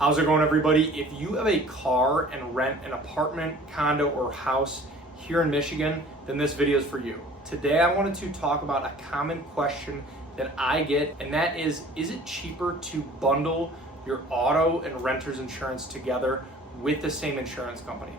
How's it going, everybody? If you have a car and rent an apartment, condo, or house here in Michigan, then this video is for you. Today I wanted to talk about a common question that I get, and that is it cheaper to bundle your auto and renter's insurance together with the same insurance company?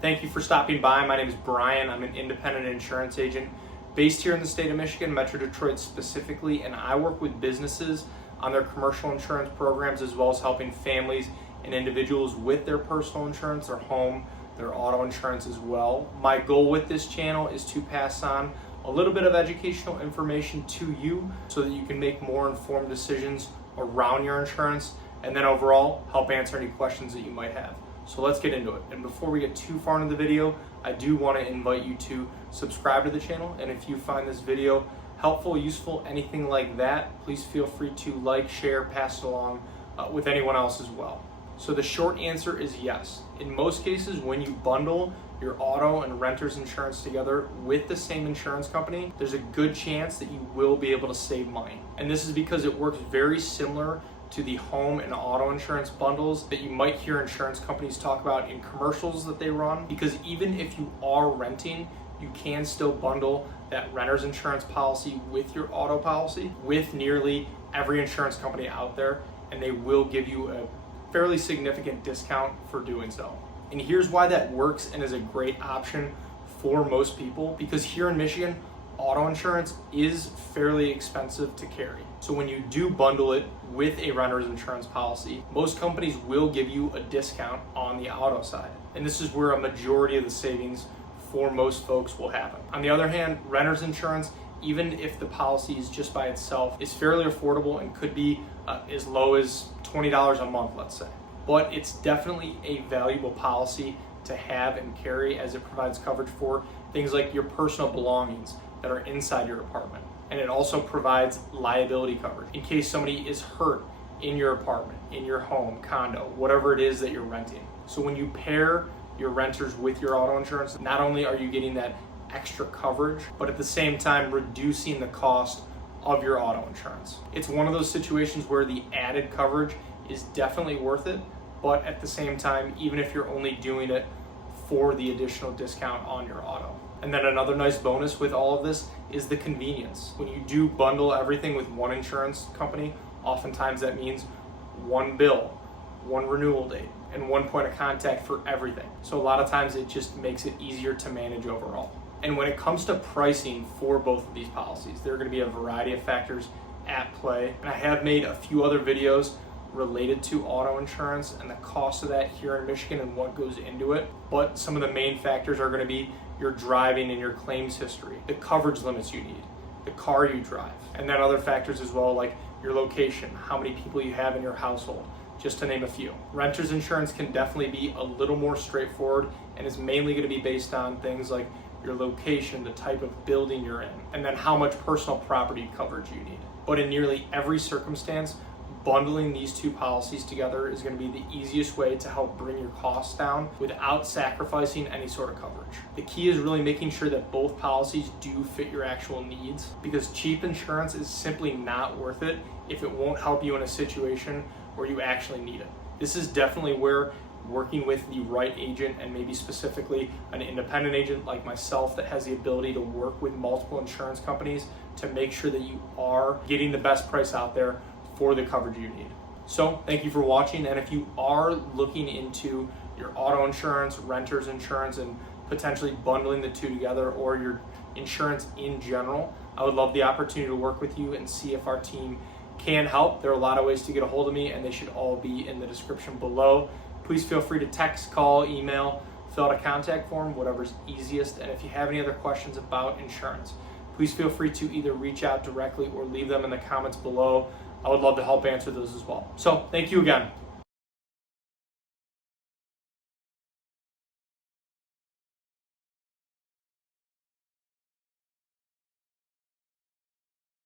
Thank you for stopping by. My name is Brian. I'm an independent insurance agent based here in the state of Michigan, Metro Detroit specifically, and I work with businesses on their commercial insurance programs, as well as helping families and individuals with their personal insurance, their home, their auto insurance as well. My goal with this channel is to pass on a little bit of educational information to you so that you can make more informed decisions around your insurance, and then overall help answer any questions that you might have. So let's get into it. And before we get too far into the video, I do want to invite you to subscribe to the channel. And if you find this video helpful, useful, anything like that, please feel free to like, share, pass it along with anyone else as well. So the short answer is yes. In most cases, when you bundle your auto and renter's insurance together with the same insurance company, there's a good chance that you will be able to save money. And this is because it works very similar to the home and auto insurance bundles that you might hear insurance companies talk about in commercials that they run. Because even if you are renting, you can still bundle that renter's insurance policy with your auto policy with nearly every insurance company out there, and they will give you a fairly significant discount for doing so. And here's why that works and is a great option for most people, because here in Michigan, auto insurance is fairly expensive to carry. So when you do bundle it with a renter's insurance policy, most companies will give you a discount on the auto side. And this is where a majority of the savings for most folks will happen. On the other hand, renter's insurance, even if the policy is just by itself, is fairly affordable and could be as low as $20 a month, let's say. But it's definitely a valuable policy to have and carry, as it provides coverage for things like your personal belongings that are inside your apartment. And it also provides liability coverage in case somebody is hurt in your apartment, in your home, condo, whatever it is that you're renting. So when you pair your renters with your auto insurance, not only are you getting that extra coverage, but at the same time reducing the cost of your auto insurance. It's one of those situations where the added coverage is definitely worth it, but at the same time, even if you're only doing it for the additional discount on your auto. And then another nice bonus with all of this is the convenience. When you do bundle everything with one insurance company, oftentimes that means one bill, one renewal date, and one point of contact for everything. So a lot of times it just makes it easier to manage overall. And when it comes to pricing for both of these policies, there are going to be a variety of factors at play. And I have made a few other videos related to auto insurance and the cost of that here in Michigan and what goes into it. But some of the main factors are going to be your driving and your claims history, the coverage limits you need, the car you drive, and then other factors as well, like your location, how many people you have in your household, just to name a few. Renter's insurance can definitely be a little more straightforward and is mainly going to be based on things like your location, the type of building you're in, and then how much personal property coverage you need. But in nearly every circumstance, bundling these two policies together is going to be the easiest way to help bring your costs down without sacrificing any sort of coverage. The key is really making sure that both policies do fit your actual needs, because cheap insurance is simply not worth it if it won't help you in a situation where you actually need it. This is definitely where working with the right agent, and maybe specifically an independent agent like myself that has the ability to work with multiple insurance companies to make sure that you are getting the best price out there for the coverage you need. So thank you for watching, and if you are looking into your auto insurance, renter's insurance, and potentially bundling the two together, or your insurance in general, I would love the opportunity to work with you and see if our team can help. There are a lot of ways to get a hold of me, and they should all be in the description below. Please feel free to text, call, email, fill out a contact form, whatever's easiest. And if you have any other questions about insurance, please feel free to either reach out directly or leave them in the comments below. I would love to help answer those as well. So thank you again.